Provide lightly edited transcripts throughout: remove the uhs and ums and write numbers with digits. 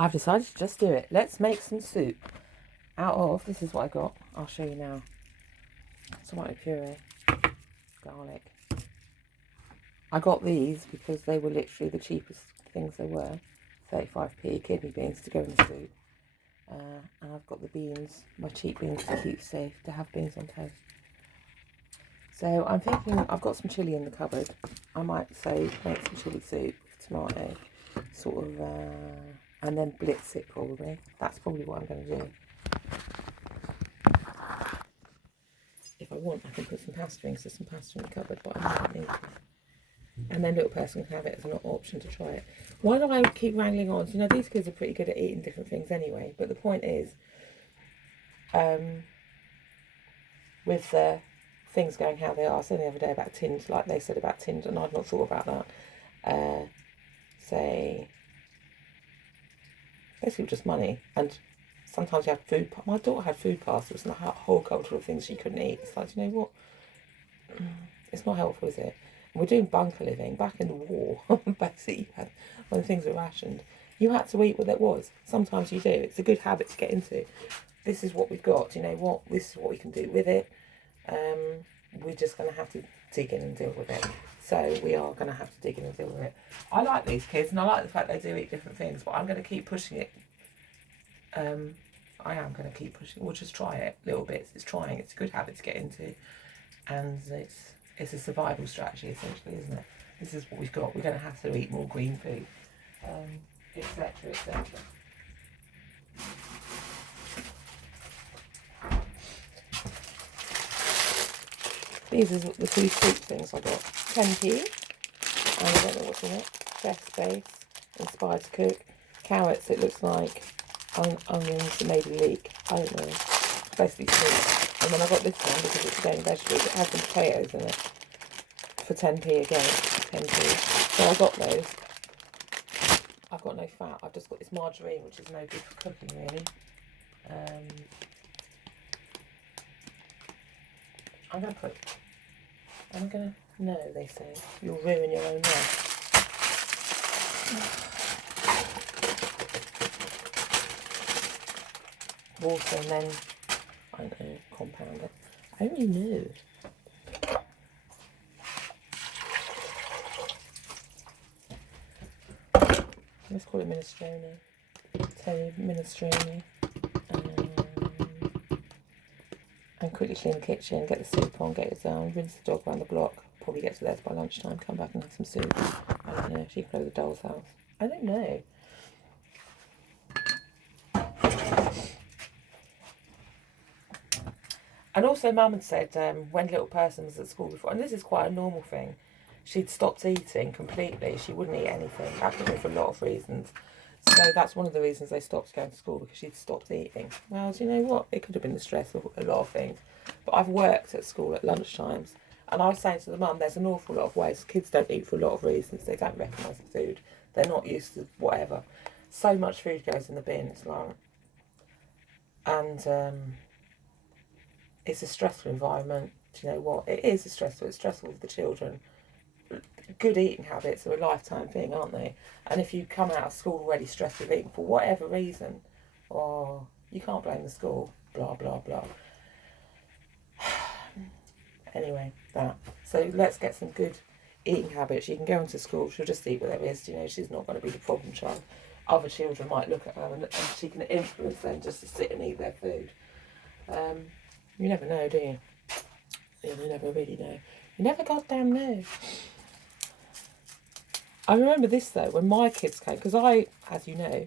I've decided to just do it. Let's make some soup out of, this is what I got. I'll show you now. Tomato puree, garlic. I got these because they were literally the cheapest things they were. 35p kidney beans to go in the soup. And I've got the beans, my cheap beans to keep safe, to have beans on toast. So I'm thinking I've got some chilli in the cupboard. I might say make some chilli soup with tomato, sort of, and then blitz it probably. That's probably what I'm going to do. If I want, I can put some pasta in, so some pasta in the cupboard, but I don't need to. And then little person can have it as an option to try it. Why do I keep wrangling on? So, you know, these kids are pretty good at eating different things anyway, but the point is, with the things going how they are, so the other day about tinned, like they said about tinned, and I'd not thought about that. Say, basically just money, and sometimes you have food. My daughter had food parcels and a whole culture of things she couldn't eat. It's like, you know what? It's not helpful, is it? And we're doing bunker living. Back in the war, basically, when things were rationed, you had to eat what it was. Sometimes you do. It's a good habit to get into. This is what we've got. You know what? This is what we can do with it. We're just going to have to dig in and deal with it. So we are going to have to dig in and deal with it. I like these kids, and I like the fact they do eat different things, but I'm going to keep pushing it. I am going to keep pushing. We'll just try it little bits. It's trying. It's a good habit to get into, and it's a survival strategy essentially, isn't it? This is what we've got. We're going to have to eat more green food, etc., etc. These are the two soup things I got. 10p, and I don't know what's in it. Chef's base, inspired to cook. Carrots, it looks like. Onions, maybe leek. I don't know. Basically soup. And then I got this one because it's again vegetables. It has some potatoes in it. For 10p again. 10p. So I got those. I've got no fat. I've just got this margarine, which is no good for cooking really. No, they say. You'll ruin your own life. Water and then, I don't know, compound it. I only knew. Let's call it minestrone. Tony minestrone. And quickly clean the kitchen, get the soup on, get it down, rinse the dog around the block. Probably get to theirs by lunchtime, come back and have some soup. I don't know, she can go to the doll's house. I don't know. And also Mum had said when little person was at school before, and this is quite a normal thing, she'd stopped eating completely. She wouldn't eat anything. That could be for a lot of reasons. So that's one of the reasons they stopped going to school, because she'd stopped eating. Well, do you know what? It could have been the stress of a lot of things. But I've worked at school at lunchtimes, and I was saying to the mum, there's an awful lot of ways. Kids don't eat for a lot of reasons. They don't recognise the food. They're not used to whatever. So much food goes in the bin. It's like, and it's a stressful environment. Do you know what? It is it's stressful for the children. Good eating habits are a lifetime thing, aren't they? And if you come out of school already stressed with eating for whatever reason, or you can't blame the school, blah, blah, blah. Anyway, that. So let's get some good eating habits. She can go into school, she'll just eat whatever it is. You know, she's not going to be the problem child. Other children might look at her and she can influence them just to sit and eat their food. You never know, do you? You never really know. You never goddamn know. I remember this though, when my kids came, because I, as you know,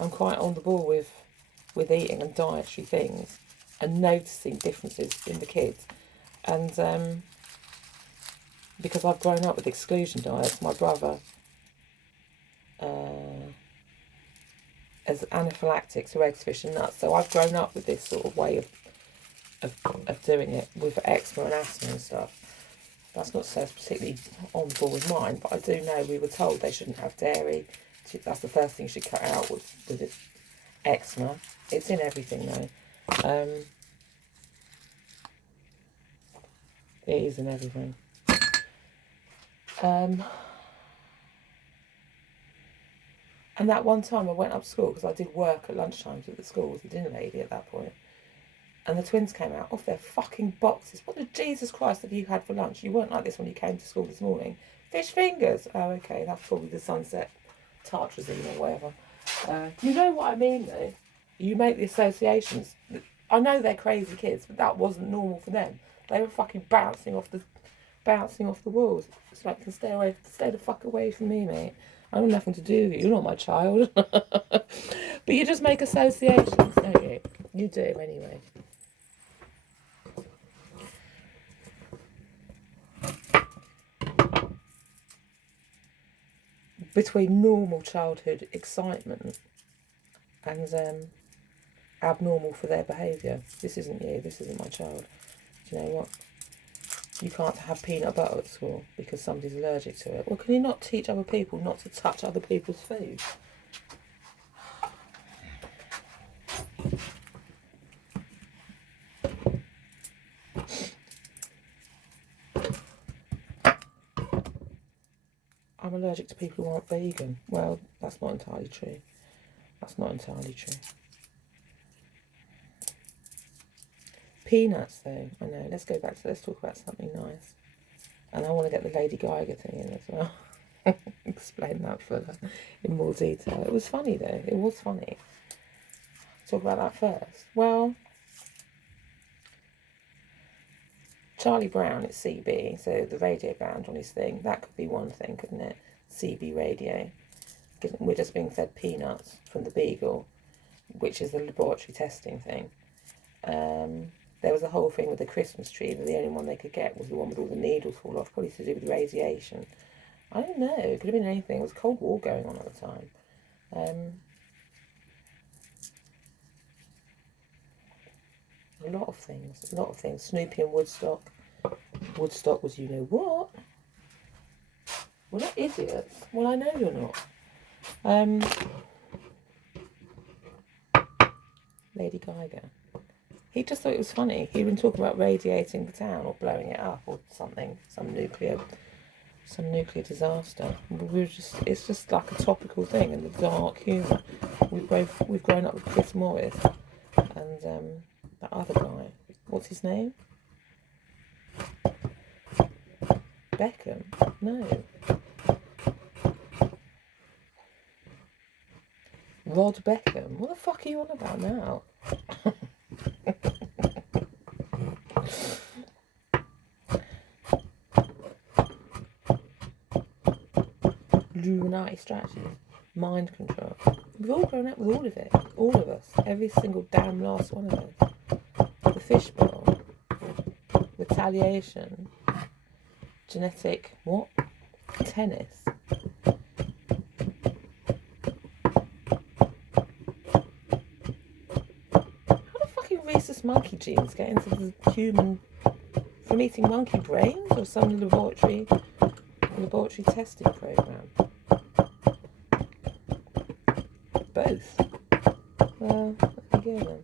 I'm quite on the ball with eating and dietary things and noticing differences in the kids. And because I've grown up with exclusion diets, my brother as anaphylactic to eggs, fish and nuts, so I've grown up with this sort of way of doing it with eczema and asthma and stuff. That's not so particularly on the ball with mine, but I do know we were told they shouldn't have dairy. That's the first thing you should cut out with it. Eczema. It's in everything though. It is in everything. And that one time I went up to school because I did work at lunchtimes at the school with the dinner lady at that point. And the twins came out off their fucking boxes. What the Jesus Christ have you had for lunch? You weren't like this when you came to school this morning. Fish fingers. Oh, okay, that's probably the sunset tartrazine or whatever. Do you know what I mean, though? You make the associations. I know they're crazy kids, but that wasn't normal for them. They were fucking bouncing off the walls. It's like, stay the fuck away from me, mate. I have nothing to do with you. You're not my child. But you just make associations, don't you? You do, anyway. Between normal childhood excitement and abnormal for their behaviour. This isn't you. This isn't my child. Do you know what? You can't have peanut butter at school because somebody's allergic to it. Well, can you not teach other people not to touch other people's food? I'm allergic to people who aren't vegan. Well, that's not entirely true. That's not entirely true. Peanuts, though. I know. Let's talk about something nice. And I want to get the Lady Gaga thing in as well. Explain that further in more detail. It was funny, though. It was funny. Talk about that first. Well, Charlie Brown, it's CB, so the radio band on his thing, that could be one thing, couldn't it? CB radio. We're just being fed peanuts from the Beagle, which is the laboratory testing thing. There was a whole thing with the Christmas tree, but the only one they could get was the one with all the needles fall off, probably to do with radiation. I don't know, it could have been anything. It was a Cold War going on at the time. A lot of things. Snoopy and Woodstock. Woodstock was you know what? We're not idiots. Well, I know you're not. Lady Gaga. He just thought it was funny. He'd been talking about radiating the town or blowing it up or something, some nuclear disaster. It's just like a topical thing and the dark humour. We've grown up with Chris Morris and that other guy. What's his name? Beckham? No. Rod Beckham? What the fuck are you on about now? Illuminati strategies, mind control. We've all grown up with all of it. All of us. Every single damn last one of us. The fishbowl. Retaliation. Genetic, what? Tennis. How do fucking rhesus monkey genes get into the human from eating monkey brains or some laboratory testing program? Both. Well, there you go then.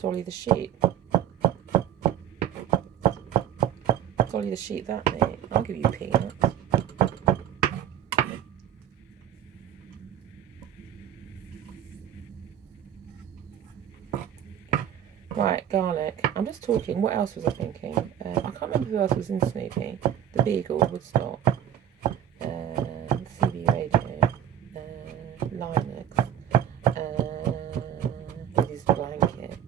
Dolly the sheep. Dolly the sheep, that mate. I'll give you peanuts. Right, garlic. I'm just talking. What else was I thinking? I can't remember who else was in Snoopy. The Beagle, Woodstock. CB Radio. Linux. With his blanket.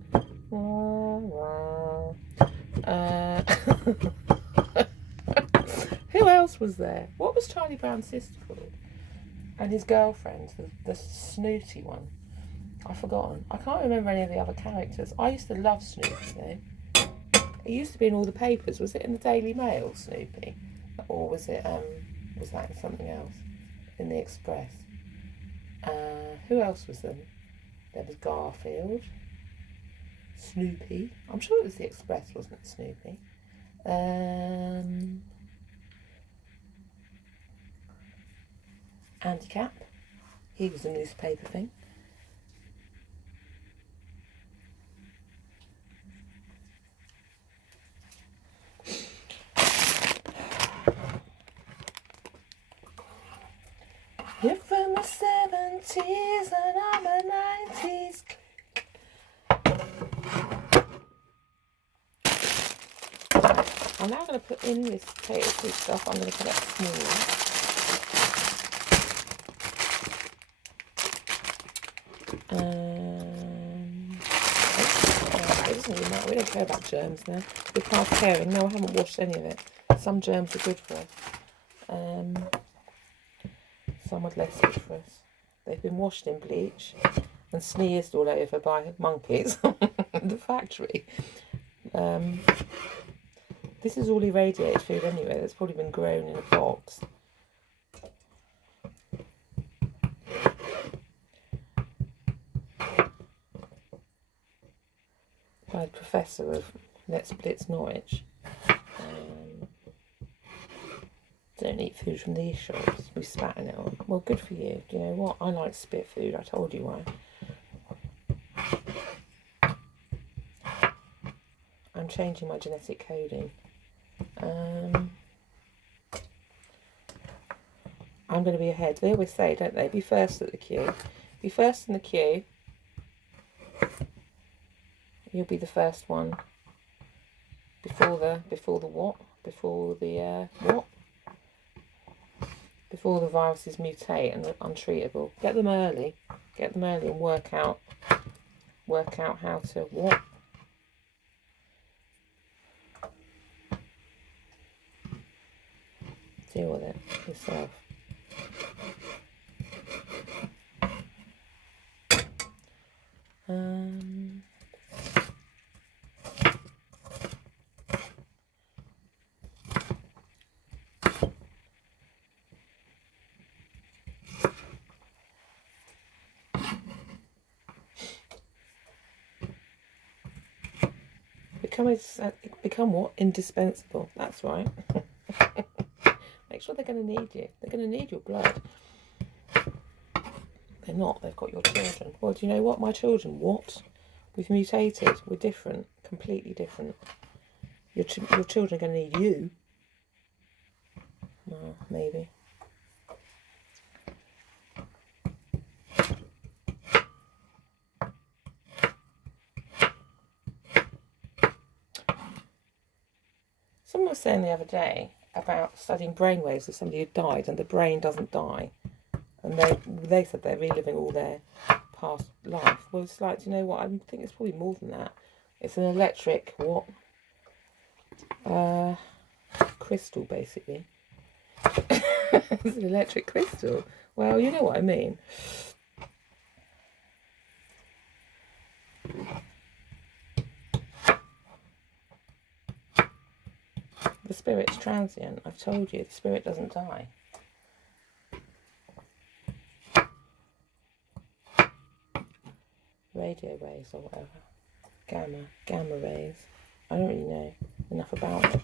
Who else was there? What was Charlie Brown's sister called? And his girlfriend, the snooty one. I've forgotten. I can't remember any of the other characters. I used to love Snoopy though. It used to be in all the papers. Was it in the Daily Mail, Snoopy? Or was it was that in something else? In the Express. Who else was there? There was Garfield. Snoopy. I'm sure it was the Express, wasn't it, Snoopy? Handicap. He was a newspaper thing. If I'm a 70s and I'm a 90s. I'm now going to put in this potato soup stuff. I'm going to put it small. It doesn't really matter. We don't care about germs now. We're past caring. No, I haven't washed any of it. Some germs are good for us. Some are less good for us. They've been washed in bleach and sneezed all over by monkeys in the factory. This is all irradiated food anyway. That's probably been grown in a box. By a professor of Let's Blitz Norwich. Don't eat food from these shops. We spat in it on. Well, good for you. Do you know what? I like spit food. I told you why. I'm changing my genetic coding. I'm going to be ahead. They always say, don't they? Be first at the queue. Be first in the queue. You'll be the first one. Before the what? Before the what? Before the viruses mutate and are untreatable. Get them early. Get them early and work out how to what? Deal with it yourself. Become what? Indispensable. That's right. Make sure they're going to need you. They're going to need your blood. They're not. They've got your children. Well, do you know what? My children, what? We've mutated. We're different. Completely different. Your children are going to need you. Well, maybe. Someone was saying the other day about studying brainwaves of somebody who died and the brain doesn't die. And they said they're reliving all their past life. Well, it's like, do you know what? I think it's probably more than that. It's an electric, what? Crystal, basically. It's an electric crystal. Well, you know what I mean. The spirit's transient. I've told you, the spirit doesn't die. Radio waves or whatever. Gamma rays. I don't really know enough about it.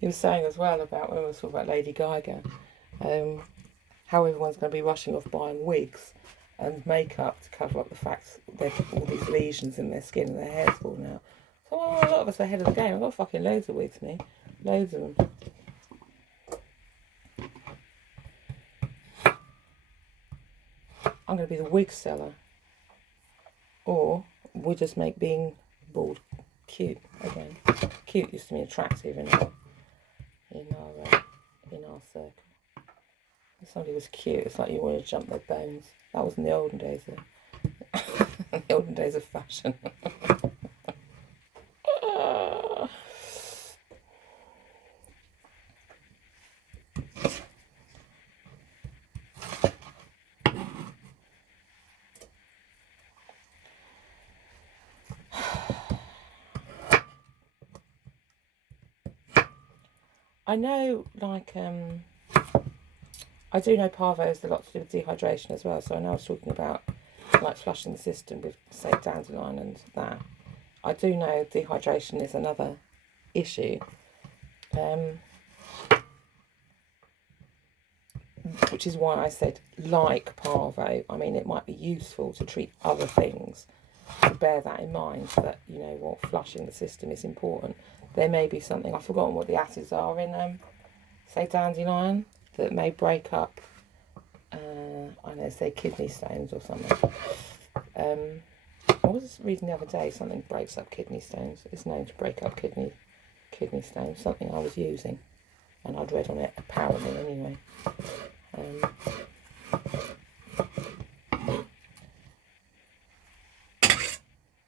He was saying as well about, when we were talking about Lady Gaga, how everyone's going to be rushing off buying wigs and makeup to cover up the fact they've got all these lesions in their skin and their hair's falling out. So a lot of us are ahead of the game. I've got fucking loads of wigs, me. Loads of them. I'm going to be the wig seller. Or we just make being bald cute again. Cute used to be attractive in our circle. If somebody was cute, it's like you want to jump their bones. That was in the olden days, though. The olden days of fashion. I know, like, I do know parvo has a lot to do with dehydration as well, so I know I was talking about like flushing the system with, say, dandelion and that. I do know dehydration is another issue, which is why I said like parvo. I mean, it might be useful to treat other things, to bear that in mind, that, you know what, flushing the system is important. There may be something, I've forgotten what the acids are in, say, dandelion, that may break up, I know, say, kidney stones or something. I was reading the other day, something breaks up kidney stones. It's known to break up kidney stones, something I was using, and I'd read on it, apparently, anyway.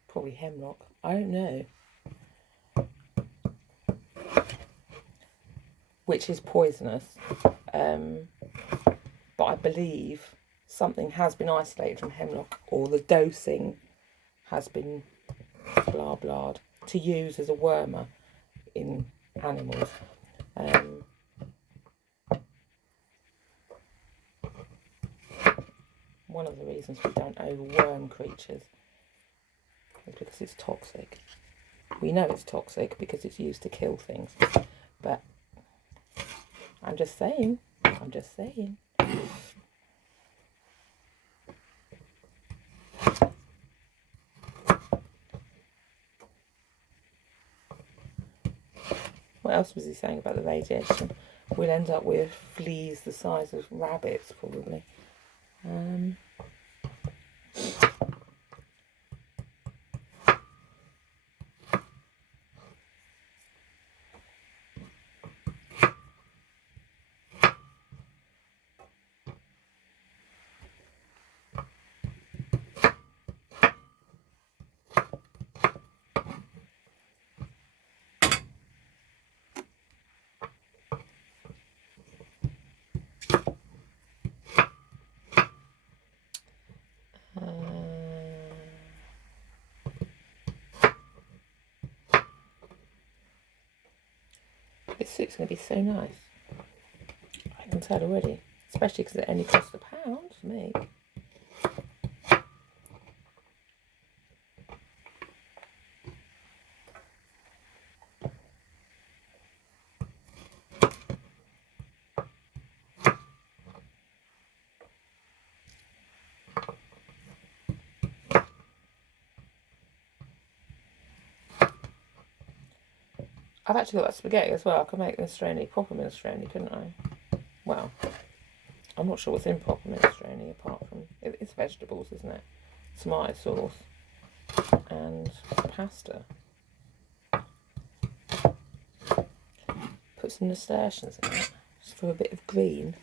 Probably hemlock, I don't know. Which is poisonous, but I believe something has been isolated from hemlock, or the dosing has been blah blah to use as a wormer in animals. One of the reasons we don't overworm creatures is because it's toxic. We know it's toxic because it's used to kill things, but I'm just saying. What else was he saying about the radiation? We'll end up with fleas the size of rabbits, probably. This suit's going to be so nice. I can tell already. Especially because it only cost £1 to make. I've actually got that spaghetti as well. I could make minestrone, proper minestrone, couldn't I? Well, I'm not sure what's in proper minestrone apart from... It's vegetables, isn't it? Tomato sauce and pasta. Put some nasturtiums in it, just for a bit of green.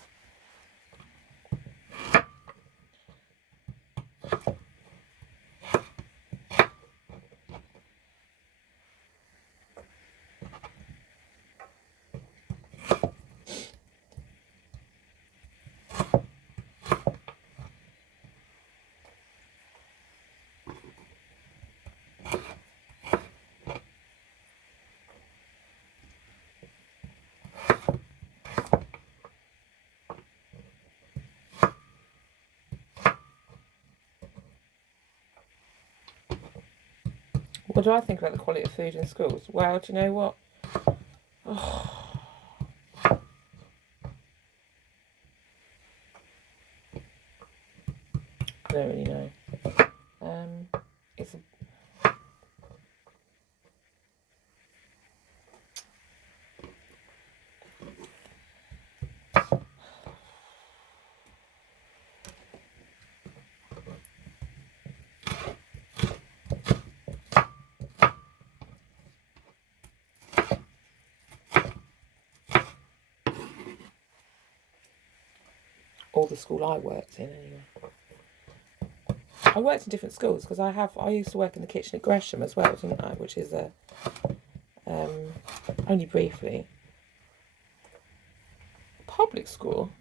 What do I think about the quality of food in schools? Well, do you know what? I don't really know. It's all the school I worked in anyway. I worked in different schools because I used to work in the kitchen at Gresham as well, didn't I? Which is a only briefly public school.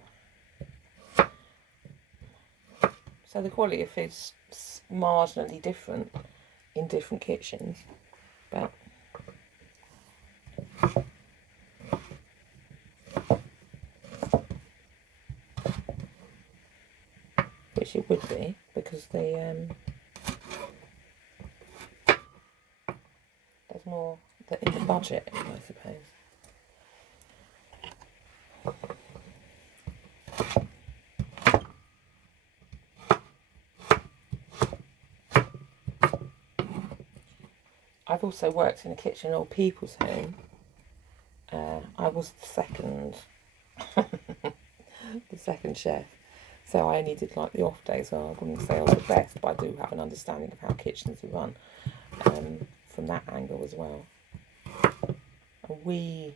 So the quality of food's marginally different in different kitchens, but which it would be, because there's more in the budget, I suppose. I've also worked in a kitchen in old people's home. I was the second, the second chef, so I only did like the off days. So I wouldn't say I was the best, but I do have an understanding of how kitchens are run from that angle as well. And we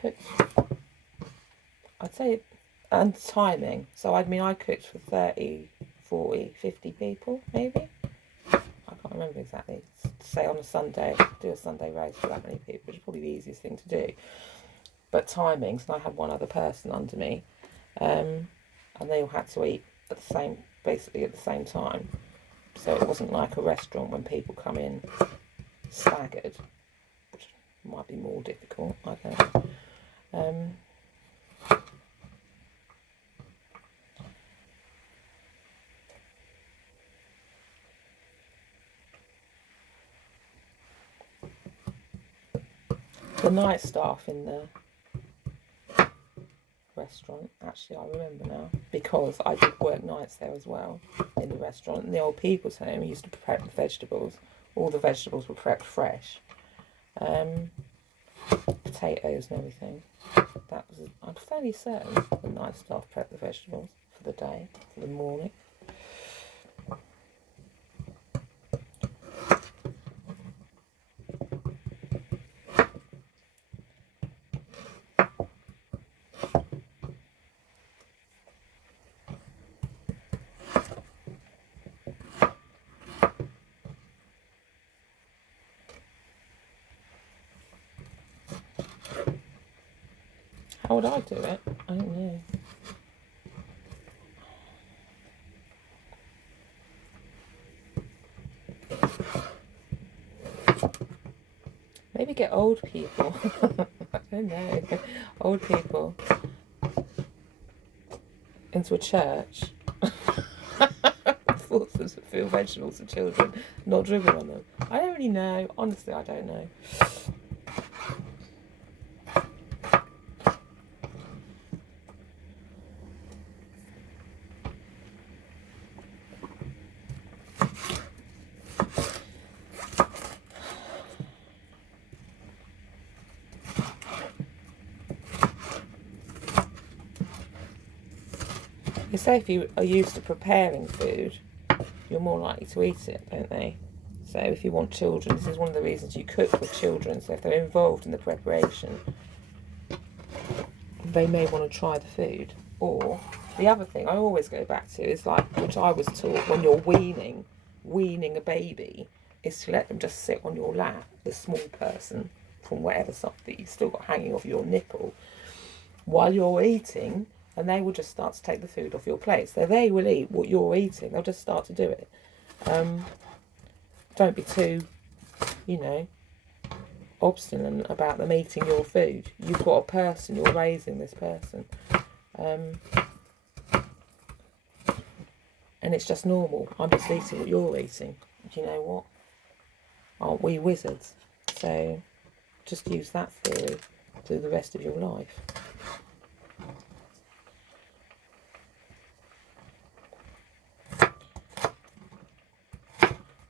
cooked, I'd say, and timing. So I mean, I cooked for 30, 40, 50 people, maybe. I can't remember exactly. Say on a Sunday, do a Sunday roast for that many people, which is probably the easiest thing to do. But timings, and I had one other person under me, and they all had to eat at the same, basically at the same time. So it wasn't like a restaurant when people come in staggered, which might be more difficult. I don't know. The night staff in the restaurant, actually I remember now, because I did work nights there as well in the restaurant. In the old people's home, I used to prep the vegetables. All the vegetables were prepped fresh. Potatoes and everything. That was, I'm fairly certain the night staff prepped the vegetables for the day, for the morning. How would I do it? I don't know. Maybe get old people. I don't know. Old people into a church. Force them to feel vegetables to children, not dribbling on them. I don't really know. Honestly, I don't know. They say if you are used to preparing food, you're more likely to eat it, don't they? So if you want children, this is one of the reasons you cook with children. So if they're involved in the preparation, they may want to try the food. Or the other thing I always go back to is like, which I was taught when you're weaning a baby, is to let them just sit on your lap, the small person, from whatever stuff that you've still got hanging off your nipple, while you're eating, and they will just start to take the food off your plate. So they will eat what you're eating. They'll just start to do it. Don't be too, obstinate about them eating your food. You've got a person, you're raising this person. And it's just normal. I'm just eating what you're eating. Do you know what? Aren't we wizards? So just use that theory through the rest of your life.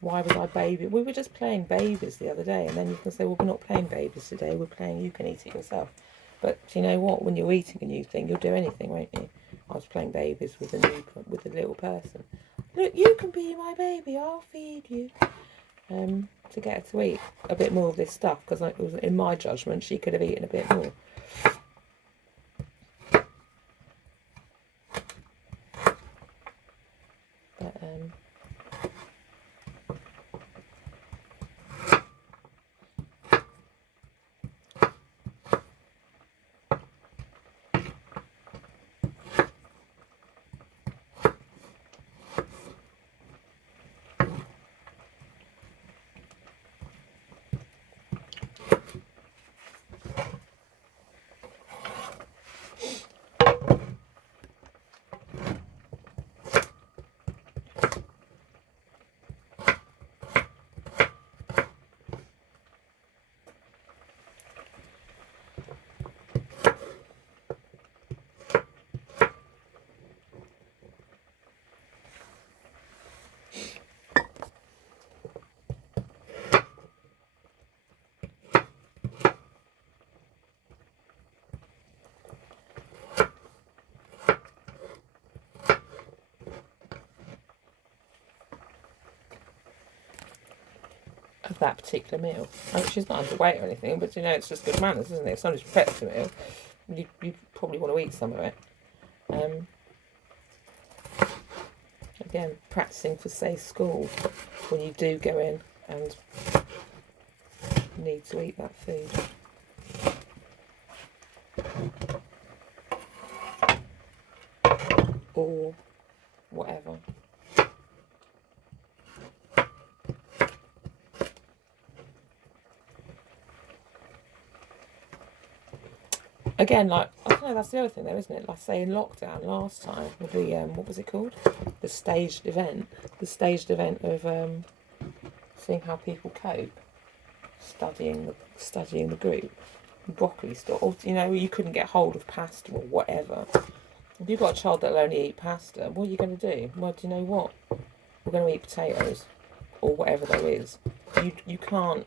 Why was I baby? We were just playing babies the other day, and then you can say, well, we're not playing babies today, we're playing you can eat it yourself. But do you know what? When you're eating a new thing, you'll do anything, won't you? I was playing babies with a little person. Look, you can be my baby, I'll feed you. To get her to eat a bit more of this stuff, because it was, in my judgment, she could have eaten a bit more. But of that particular meal. I mean, she's not underweight or anything, but it's just good manners, isn't it? If somebody's prepped a meal, you probably want to eat some of it. Again, practicing for, say, school, when you do go in and need to eat that food. Or whatever. Again, like, I don't know, that's the other thing there, isn't it? Like, say, in lockdown last time, with the, what was it called? The staged event. The staged event of seeing how people cope. Studying the group. Broccoli store. You couldn't get hold of pasta or whatever. If you've got a child that'll only eat pasta, what are you going to do? Well, do you know what? We're going to eat potatoes. Or whatever there is. You can't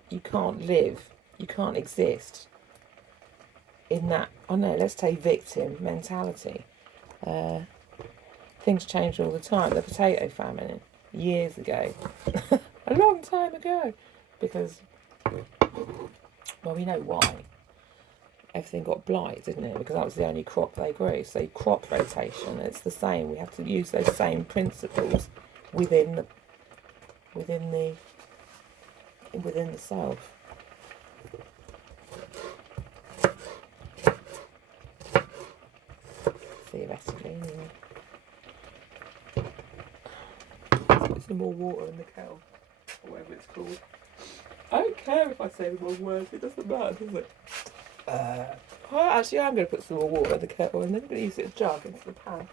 live. You can't exist in that, let's say victim mentality. Things change all the time. The potato famine years ago, a long time ago, because, well, we know why. Everything got blight, didn't it? Because that was the only crop they grew. So crop rotation, it's the same. We have to use those same principles within the self. Theoretically, anyway. Put some more water in the kettle, or whatever it's called. I don't care if I say the wrong words, it doesn't matter, does it? Actually, I'm going to put some more water in the kettle and then I'm going to use it as a jug into the pan.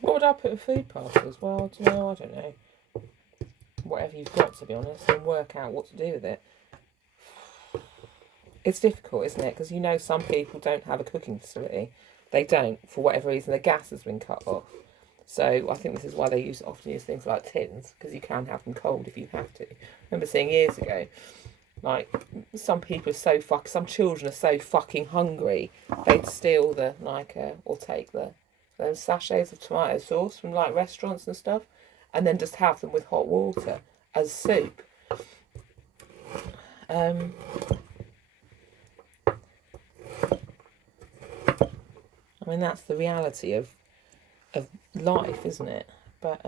What would I put in food parcels? Well, I don't know. Whatever you've got, to be honest, and work out what to do with it. It's difficult, isn't it? Because some people don't have a cooking facility. They don't, for whatever reason, the gas has been cut off. So I think this is why they often use things like tins, because you can have them cold if you have to. I remember seeing years ago, like, some children are so fucking hungry, they'd steal or take those sachets of tomato sauce from like restaurants and stuff, and then just have them with hot water as soup. I mean, that's the reality of life, isn't it? But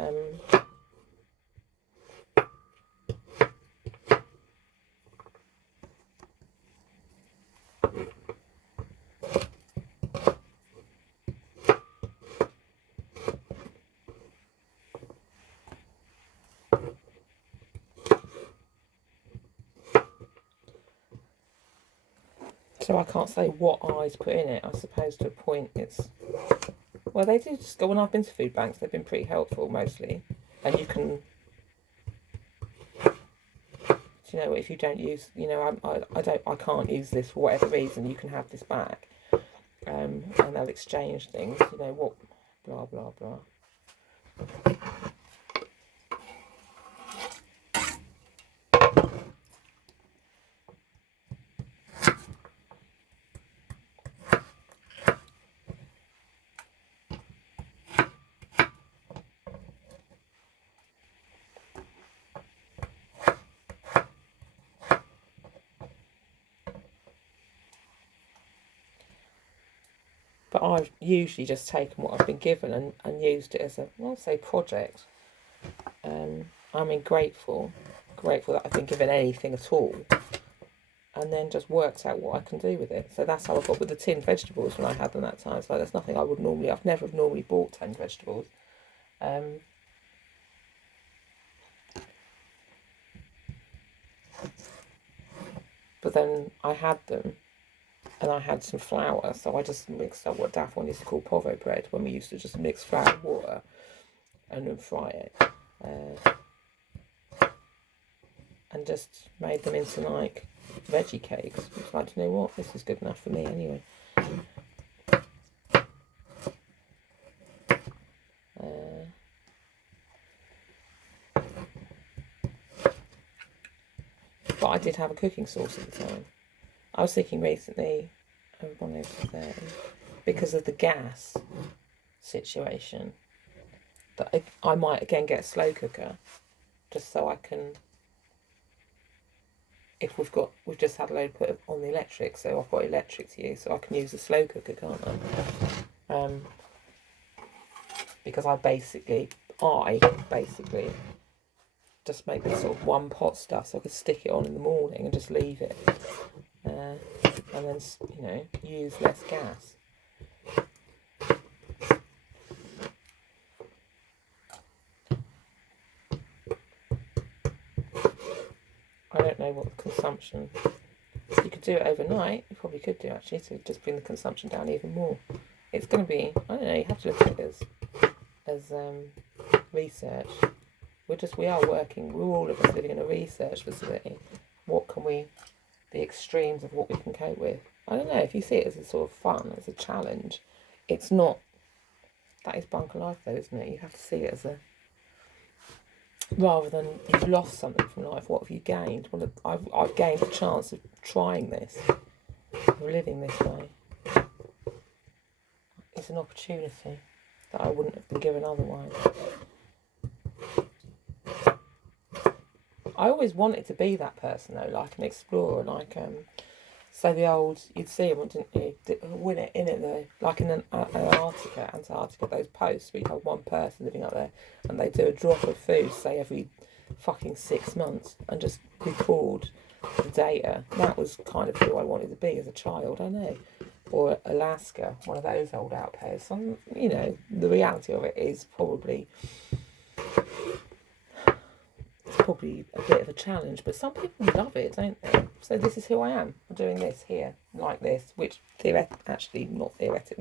so I can't say what I put in it. I suppose to a point well, they do just go, when I've been to food banks, they've been pretty helpful mostly. And you can, if you don't use, I can't use this for whatever reason, you can have this back. And they'll exchange things, what, blah, blah, blah. But I've usually just taken what I've been given and used it as a project. I'm grateful that I've been given anything at all, and then just worked out what I can do with it. So that's how I got with the tinned vegetables when I had them that time. So there's nothing I would normally, I've never normally bought tinned vegetables. But then I had them, and I had some flour, so I just mixed up what Daff used to call povo bread, when we used to just mix flour and water and then fry it. And just made them into like veggie cakes. It's like, you know what, this is good enough for me anyway. But I did have a cooking sauce at the time. I was thinking recently, because of the gas situation, that I might again get a slow cooker, just so I can, if we've just had a load put on the electric, so I've got electric to use, so I can use the slow cooker, can't I? Because I basically just make this sort of one pot stuff, so I could stick it on in the morning and just leave it, and then, you know, use less gas. I don't know what the consumption. You could do it overnight. You probably could do, actually, to just bring the consumption down even more. It's going to be, I don't know, you have to look at it as research. We are working, we're all of us living in a research facility. What can we, the extremes of what we can cope with. I don't know, if you see it as a sort of fun, as a challenge, it's not, that is bunker life though, isn't it? You have to see it as a, rather than you've lost something from life, what have you gained? Well, I've gained the chance of trying this, of living this way. It's an opportunity that I wouldn't have been given otherwise. I always wanted to be that person though, like an explorer, like so the old, you'd see them, didn't you? Win it in it though, like in Antarctica, those posts where you have one person living up there, and they do a drop of food, say every fucking 6 months, and just record the data. That was kind of who I wanted to be as a child, I know. Or Alaska, one of those old outposts. And, you know, the reality of it is probably a bit of a challenge, but some people love it, don't they? So this is who I am. I'm doing this here, like this, which actually not theoretically